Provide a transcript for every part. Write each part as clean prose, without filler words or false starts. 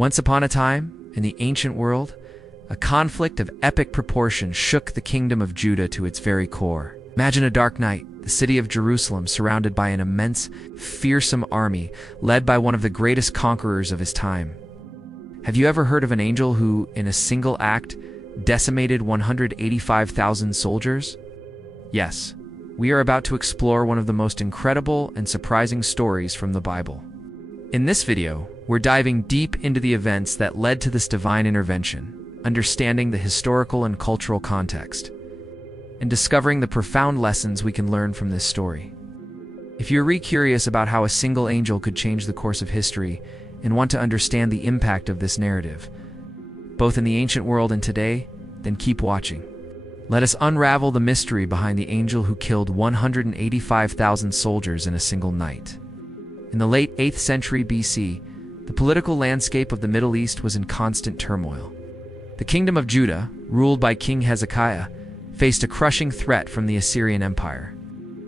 Once upon a time, in the ancient world, a conflict of epic proportions shook the kingdom of Judah to its very core. Imagine a dark night, the city of Jerusalem surrounded by an immense, fearsome army led by one of the greatest conquerors of his time. Have you ever heard of an angel who, in a single act, decimated 185,000 soldiers? Yes, we are about to explore one of the most incredible and surprising stories from the Bible. In this video, we're diving deep into the events that led to this divine intervention, understanding the historical and cultural context, and discovering the profound lessons we can learn from this story. If you're curious about how a single angel could change the course of history and want to understand the impact of this narrative, both in the ancient world and today, then keep watching. Let us unravel the mystery behind the angel who killed 185,000 soldiers in a single night. In the late 8th century BC, the political landscape of the Middle East was in constant turmoil. The kingdom of Judah, ruled by King Hezekiah, faced a crushing threat from the Assyrian Empire,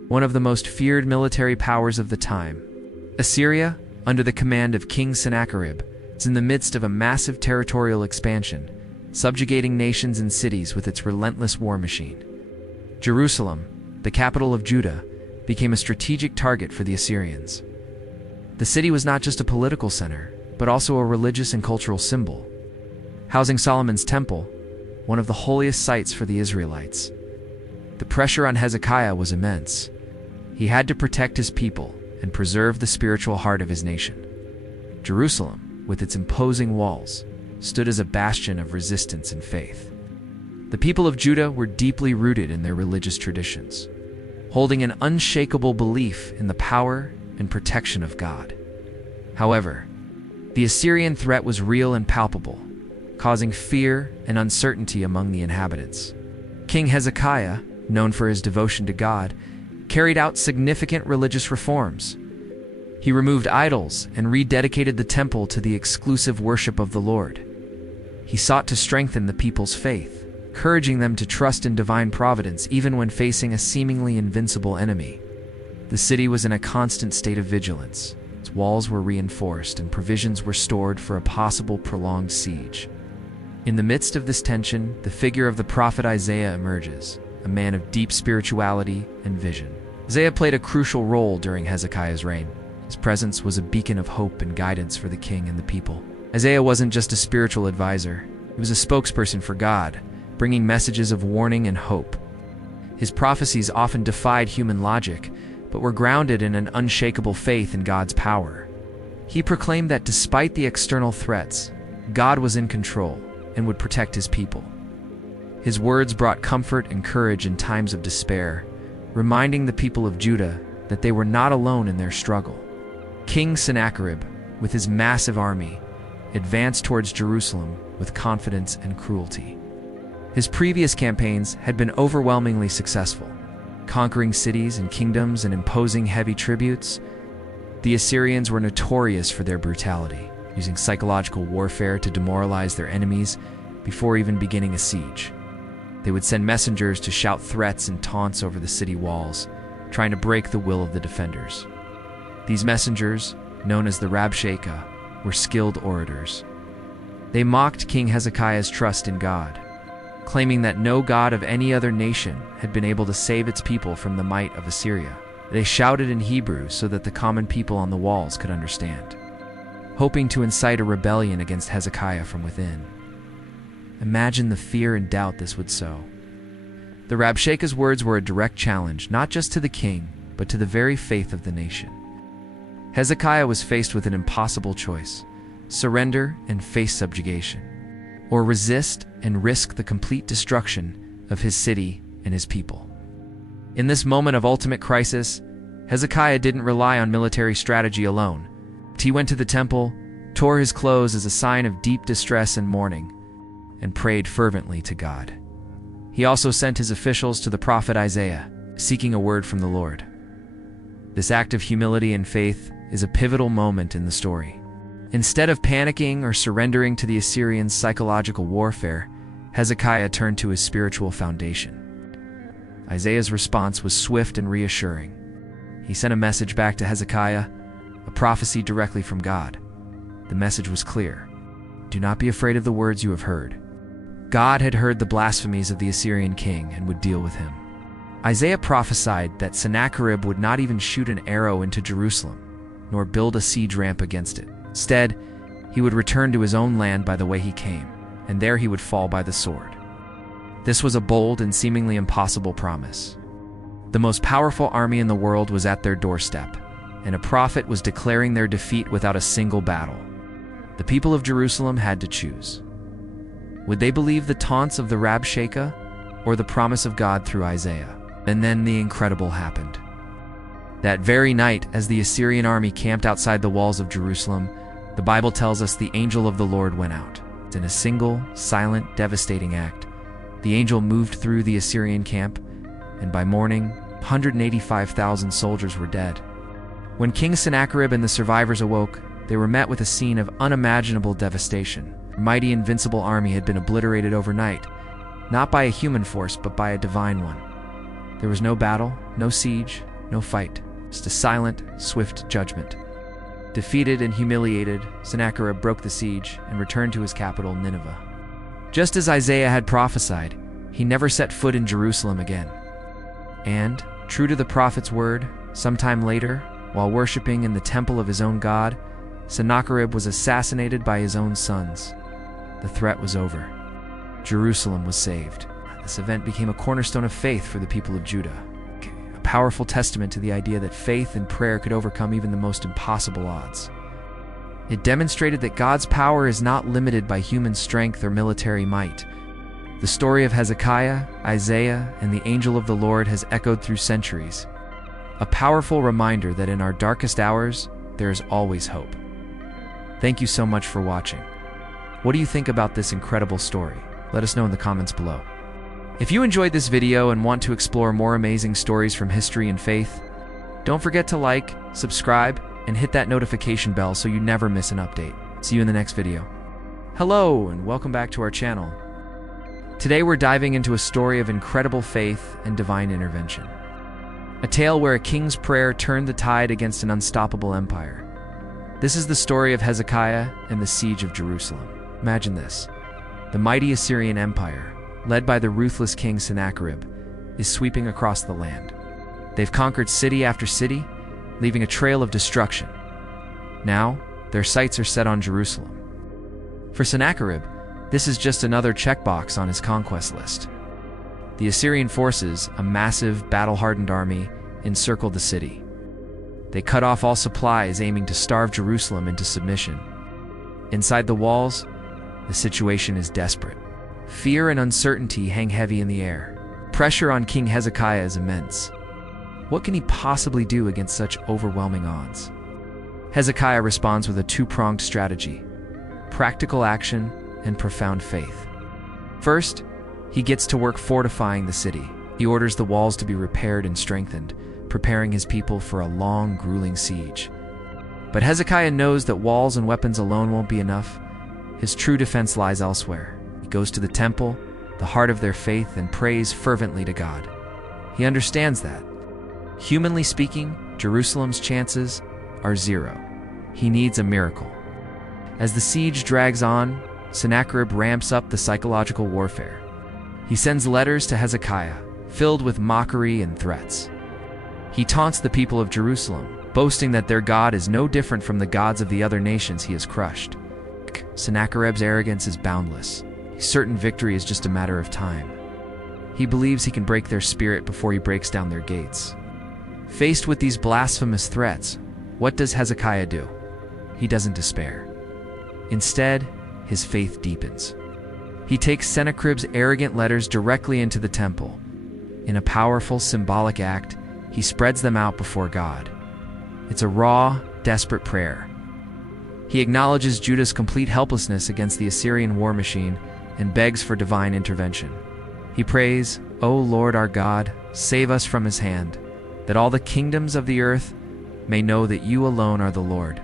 one of the most feared military powers of the time. Assyria, under the command of King Sennacherib, is in the midst of a massive territorial expansion, subjugating nations and cities with its relentless war machine. Jerusalem, the capital of Judah, became a strategic target for the Assyrians. The city was not just a political center, but also a religious and cultural symbol, housing Solomon's temple, one of the holiest sites for the Israelites. The pressure on Hezekiah was immense. He had to protect his people and preserve the spiritual heart of his nation. Jerusalem, with its imposing walls, stood as a bastion of resistance and faith. The people of Judah were deeply rooted in their religious traditions, holding an unshakable belief in the power and protection of God. However, the Assyrian threat was real and palpable, causing fear and uncertainty among the inhabitants. King Hezekiah, known for his devotion to God, carried out significant religious reforms. He removed idols and rededicated the temple to the exclusive worship of the Lord. He sought to strengthen the people's faith, encouraging them to trust in divine providence even when facing a seemingly invincible enemy. The city was in a constant state of vigilance. Its walls were reinforced and provisions were stored for a possible prolonged siege. In the midst of this tension, the figure of the prophet Isaiah emerges, a man of deep spirituality and vision. Isaiah played a crucial role during Hezekiah's reign. His presence was a beacon of hope and guidance for the king and the people. Isaiah wasn't just a spiritual advisor, he was a spokesperson for God, bringing messages of warning and hope. His prophecies often defied human logic, but were grounded in an unshakable faith in God's power. He proclaimed that despite the external threats, God was in control and would protect his people. His words brought comfort and courage in times of despair, reminding the people of Judah that they were not alone in their struggle. King Sennacherib, with his massive army, advanced towards Jerusalem with confidence and cruelty. His previous campaigns had been overwhelmingly successful, conquering cities and kingdoms and imposing heavy tributes. The Assyrians were notorious for their brutality, using psychological warfare to demoralize their enemies before even beginning a siege. They would send messengers to shout threats and taunts over the city walls, trying to break the will of the defenders. These messengers, known as the Rabshakeh, were skilled orators. They mocked King Hezekiah's trust in God, claiming that no god of any other nation had been able to save its people from the might of Assyria. They shouted in Hebrew so that the common people on the walls could understand, hoping to incite a rebellion against Hezekiah from within. Imagine the fear and doubt this would sow. The Rabshakeh's words were a direct challenge, not just to the king, but to the very faith of the nation. Hezekiah was faced with an impossible choice: surrender and face subjugation, or resist and risk the complete destruction of his city and his people. In this moment of ultimate crisis, Hezekiah didn't rely on military strategy alone. He went to the temple, tore his clothes as a sign of deep distress and mourning, and prayed fervently to God. He also sent his officials to the prophet Isaiah, seeking a word from the Lord. This act of humility and faith is a pivotal moment in the story. Instead of panicking or surrendering to the Assyrians' psychological warfare, Hezekiah turned to his spiritual foundation. Isaiah's response was swift and reassuring. He sent a message back to Hezekiah, a prophecy directly from God. The message was clear: "Do not be afraid of the words you have heard." God had heard the blasphemies of the Assyrian king and would deal with him. Isaiah prophesied that Sennacherib would not even shoot an arrow into Jerusalem, nor build a siege ramp against it. Instead, he would return to his own land by the way he came, and there he would fall by the sword. This was a bold and seemingly impossible promise. The most powerful army in the world was at their doorstep, and a prophet was declaring their defeat without a single battle. The people of Jerusalem had to choose. Would they believe the taunts of the Rabshakeh or the promise of God through Isaiah? And then the incredible happened. That very night, as the Assyrian army camped outside the walls of Jerusalem, the Bible tells us the angel of the Lord went out. In a single, silent, devastating act, the angel moved through the Assyrian camp, and by morning, 185,000 soldiers were dead. When King Sennacherib and the survivors awoke, they were met with a scene of unimaginable devastation. A mighty invincible army had been obliterated overnight, not by a human force, but by a divine one. There was no battle, no siege, no fight, just a silent, swift judgment. Defeated and humiliated, Sennacherib broke the siege and returned to his capital, Nineveh. Just as Isaiah had prophesied, he never set foot in Jerusalem again. And, true to the prophet's word, sometime later, while worshiping in the temple of his own god, Sennacherib was assassinated by his own sons. The threat was over. Jerusalem was saved. This event became a cornerstone of faith for the people of Judah, a powerful testament to the idea that faith and prayer could overcome even the most impossible odds. It demonstrated that God's power is not limited by human strength or military might. The story of Hezekiah, Isaiah, and the angel of the Lord has echoed through centuries, a powerful reminder that in our darkest hours, there is always hope. Thank you so much for watching. What do you think about this incredible story? Let us know in the comments below. If you enjoyed this video and want to explore more amazing stories from history and faith, don't forget to like, subscribe, and hit that notification bell so you never miss an update. See you in the next video. Hello, and welcome back to our channel. Today we're diving into a story of incredible faith and divine intervention. A tale where a king's prayer turned the tide against an unstoppable empire. This is the story of Hezekiah and the siege of Jerusalem. Imagine this. The mighty Assyrian Empire, led by the ruthless king Sennacherib, is sweeping across the land. They've conquered city after city, leaving a trail of destruction. Now, their sights are set on Jerusalem. For Sennacherib, this is just another checkbox on his conquest list. The Assyrian forces, a massive, battle-hardened army, encircled the city. They cut off all supplies, aiming to starve Jerusalem into submission. Inside the walls, the situation is desperate. Fear and uncertainty hang heavy in the air. Pressure on King Hezekiah is immense. What can he possibly do against such overwhelming odds? Hezekiah responds with a two-pronged strategy: practical action and profound faith. First, he gets to work fortifying the city. He orders the walls to be repaired and strengthened, preparing his people for a long, grueling siege. But Hezekiah knows that walls and weapons alone won't be enough. His true defense lies elsewhere. He goes to the temple, the heart of their faith, and prays fervently to God. He understands that, humanly speaking, Jerusalem's chances are zero. He needs a miracle. As the siege drags on, Sennacherib ramps up the psychological warfare. He sends letters to Hezekiah, filled with mockery and threats. He taunts the people of Jerusalem, boasting that their God is no different from the gods of the other nations he has crushed. Sennacherib's arrogance is boundless. He's certain victory is just a matter of time. He believes he can break their spirit before he breaks down their gates. Faced with these blasphemous threats, what does Hezekiah do? He doesn't despair. Instead, his faith deepens. He takes Sennacherib's arrogant letters directly into the temple. In a powerful, symbolic act, he spreads them out before God. It's a raw, desperate prayer. He acknowledges Judah's complete helplessness against the Assyrian war machine and begs for divine intervention. He prays, "O Lord our God, save us from his hand, that all the kingdoms of the earth may know that you alone are the Lord."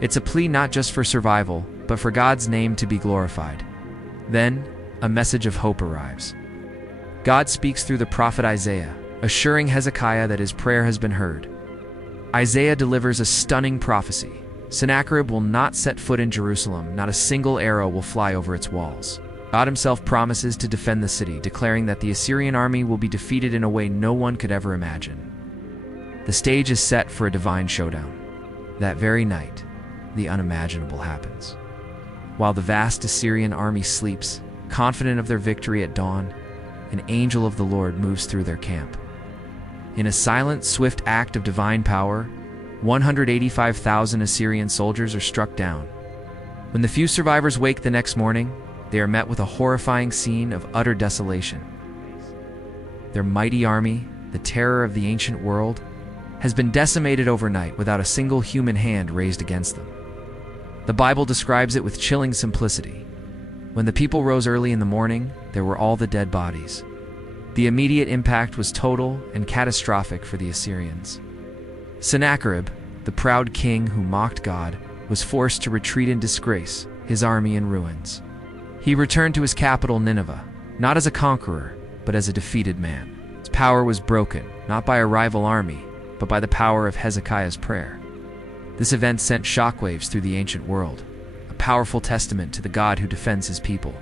It's a plea not just for survival, but for God's name to be glorified. Then, a message of hope arrives. God speaks through the prophet Isaiah, assuring Hezekiah that his prayer has been heard. Isaiah delivers a stunning prophecy. Sennacherib will not set foot in Jerusalem, not a single arrow will fly over its walls. God himself promises to defend the city, declaring that the Assyrian army will be defeated in a way no one could ever imagine. The stage is set for a divine showdown. That very night, the unimaginable happens. While the vast Assyrian army sleeps, confident of their victory at dawn, an angel of the Lord moves through their camp. In a silent, swift act of divine power, 185,000 Assyrian soldiers are struck down. When the few survivors wake the next morning, they are met with a horrifying scene of utter desolation. Their mighty army, the terror of the ancient world, has been decimated overnight without a single human hand raised against them. The Bible describes it with chilling simplicity. When the people rose early in the morning, there were all the dead bodies. The immediate impact was total and catastrophic for the Assyrians. Sennacherib, the proud king who mocked God, was forced to retreat in disgrace, his army in ruins. He returned to his capital Nineveh, not as a conqueror, but as a defeated man. His power was broken, not by a rival army, but by the power of Hezekiah's prayer. This event sent shockwaves through the ancient world, a powerful testament to the God who defends his people.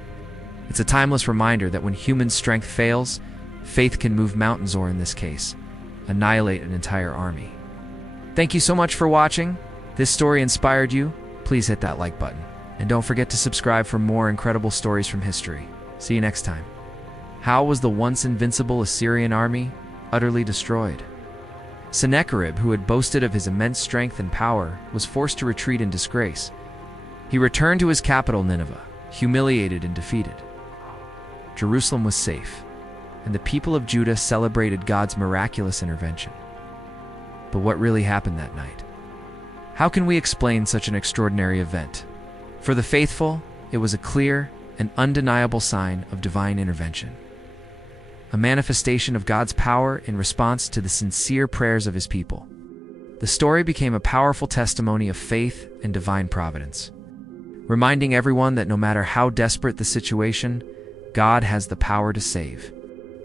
It's a timeless reminder that when human strength fails, faith can move mountains, or in this case, annihilate an entire army. Thank you so much for watching. If this story inspired you, please hit that like button. And don't forget to subscribe for more incredible stories from history. See you next time. How was the once invincible Assyrian army utterly destroyed? Sennacherib, who had boasted of his immense strength and power, was forced to retreat in disgrace. He returned to his capital Nineveh, humiliated and defeated. Jerusalem was safe, and the people of Judah celebrated God's miraculous intervention. But what really happened that night? How can we explain such an extraordinary event? For the faithful, it was a clear and undeniable sign of divine intervention. A manifestation of God's power in response to the sincere prayers of his people. The story became a powerful testimony of faith and divine providence, reminding everyone that no matter how desperate the situation, God has the power to save.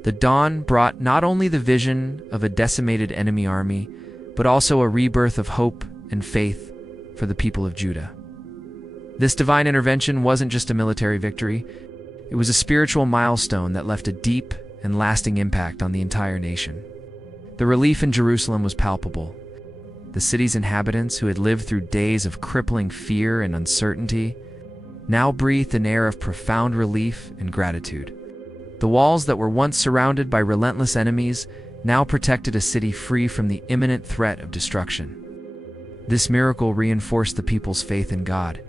The dawn brought not only the vision of a decimated enemy army, but also a rebirth of hope and faith for the people of Judah. This divine intervention wasn't just a military victory, it was a spiritual milestone that left a deep and lasting impact on the entire nation. The relief in Jerusalem was palpable. The city's inhabitants, who had lived through days of crippling fear and uncertainty, now breathed an air of profound relief and gratitude. The walls that were once surrounded by relentless enemies now protected a city free from the imminent threat of destruction. This miracle reinforced the people's faith in God,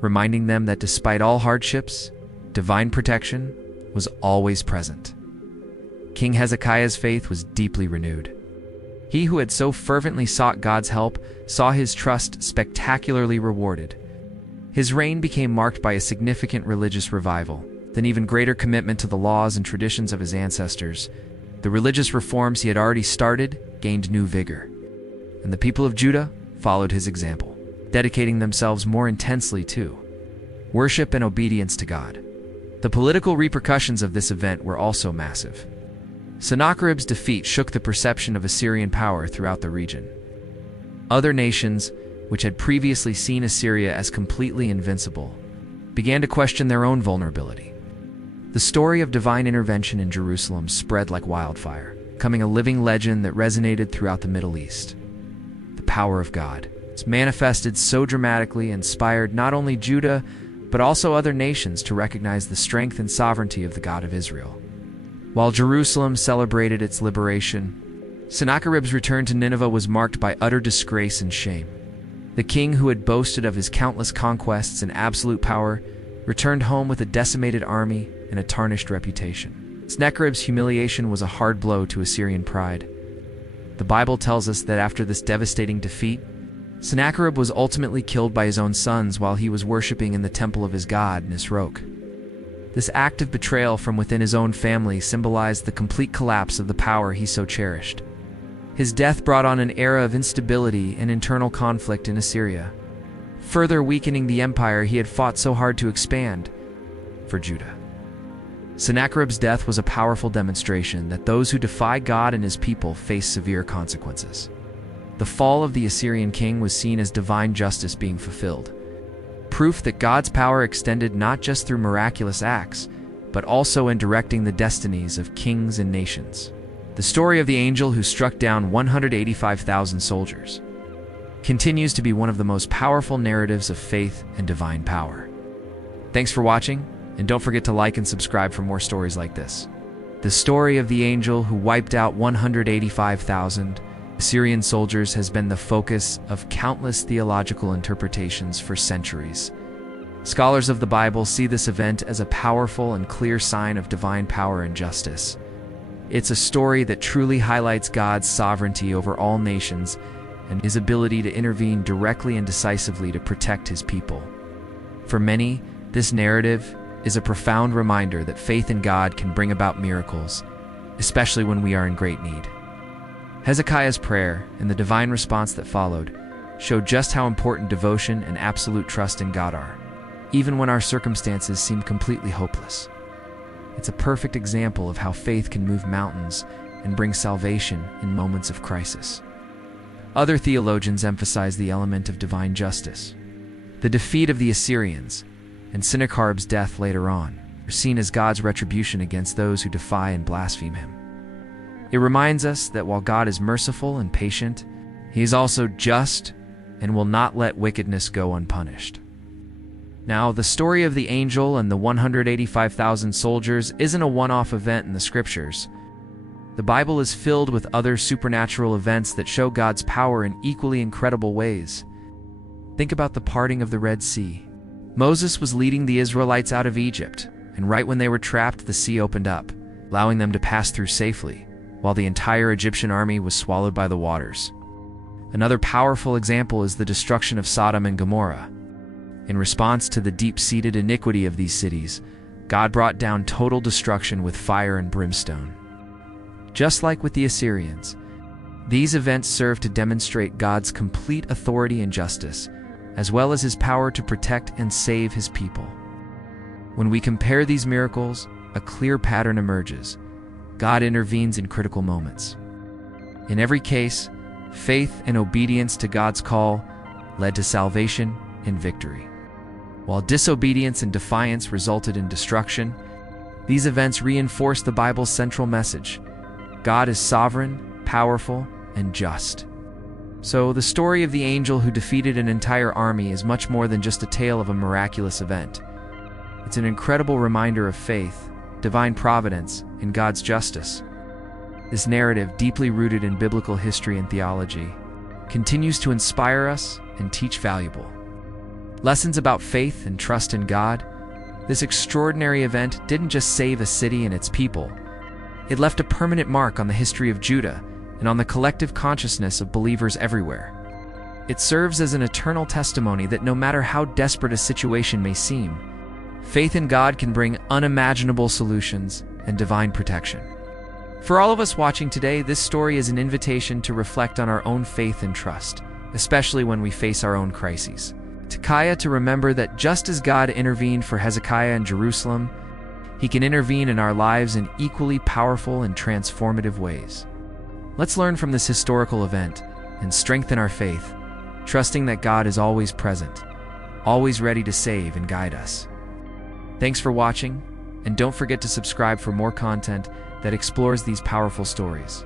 reminding them that despite all hardships, divine protection was always present. King Hezekiah's faith was deeply renewed. He who had so fervently sought God's help saw his trust spectacularly rewarded. His reign became marked by a significant religious revival, an even greater commitment to the laws and traditions of his ancestors. The religious reforms he had already started gained new vigor, and the people of Judah followed his example, dedicating themselves more intensely to worship and obedience to God. The political repercussions of this event were also massive. Sennacherib's defeat shook the perception of Assyrian power throughout the region. Other nations, which had previously seen Assyria as completely invincible, began to question their own vulnerability. The story of divine intervention in Jerusalem spread like wildfire, becoming a living legend that resonated throughout the Middle East. The power of God, it's manifested so dramatically, inspired not only Judah, but also other nations to recognize the strength and sovereignty of the God of Israel. While Jerusalem celebrated its liberation, Sennacherib's return to Nineveh was marked by utter disgrace and shame. The king who had boasted of his countless conquests and absolute power returned home with a decimated army and a tarnished reputation. Sennacherib's humiliation was a hard blow to Assyrian pride. The Bible tells us that after this devastating defeat, Sennacherib was ultimately killed by his own sons while he was worshipping in the temple of his god, Nisroch. This act of betrayal from within his own family symbolized the complete collapse of the power he so cherished. His death brought on an era of instability and internal conflict in Assyria, further weakening the empire he had fought so hard to expand for Judah. Sennacherib's death was a powerful demonstration that those who defy God and his people face severe consequences. The fall of the Assyrian king was seen as divine justice being fulfilled, proof that God's power extended not just through miraculous acts, but also in directing the destinies of kings and nations. The story of the angel who struck down 185,000 soldiers continues to be one of the most powerful narratives of faith and divine power. Thanks for watching, and don't forget to like and subscribe for more stories like this. The story of the angel who wiped out 185,000 Assyrian soldiers has been the focus of countless theological interpretations for centuries. Scholars of the Bible see this event as a powerful and clear sign of divine power and justice. It's a story that truly highlights God's sovereignty over all nations and his ability to intervene directly and decisively to protect his people. For many, this narrative is a profound reminder that faith in God can bring about miracles, especially when we are in great need. Hezekiah's prayer and the divine response that followed showed just how important devotion and absolute trust in God are, even when our circumstances seem completely hopeless. It's a perfect example of how faith can move mountains and bring salvation in moments of crisis. Other theologians emphasize the element of divine justice. The defeat of the Assyrians and Sennacherib's death later on are seen as God's retribution against those who defy and blaspheme him. It reminds us that while God is merciful and patient, he is also just and will not let wickedness go unpunished. Now, the story of the angel and the 185,000 soldiers isn't a one-off event in the scriptures. The Bible is filled with other supernatural events that show God's power in equally incredible ways. Think about the parting of the Red Sea. Moses was leading the Israelites out of Egypt, and right when they were trapped, the sea opened up, allowing them to pass through safely, while the entire Egyptian army was swallowed by the waters. Another powerful example is the destruction of Sodom and Gomorrah. In response to the deep-seated iniquity of these cities, God brought down total destruction with fire and brimstone. Just like with the Assyrians, these events serve to demonstrate God's complete authority and justice, as well as his power to protect and save his people. When we compare these miracles, a clear pattern emerges. God intervenes in critical moments. In every case, faith and obedience to God's call led to salvation and victory. While disobedience and defiance resulted in destruction, these events reinforce the Bible's central message: God is sovereign, powerful, and just. So, the story of the angel who defeated an entire army is much more than just a tale of a miraculous event. It's an incredible reminder of faith, divine providence, and God's justice. This narrative, deeply rooted in biblical history and theology, continues to inspire us and teach valuable lessons about faith and trust in God. This extraordinary event didn't just save a city and its people. It left a permanent mark on the history of Judah and on the collective consciousness of believers everywhere. It serves as an eternal testimony that no matter how desperate a situation may seem, faith in God can bring unimaginable solutions and divine protection. For all of us watching today, this story is an invitation to reflect on our own faith and trust, especially when we face our own crises. To remember that just as God intervened for Hezekiah in Jerusalem, he can intervene in our lives in equally powerful and transformative ways. Let's learn from this historical event and strengthen our faith, trusting that God is always present, always ready to save and guide us. Thanks for watching, and don't forget to subscribe for more content that explores these powerful stories.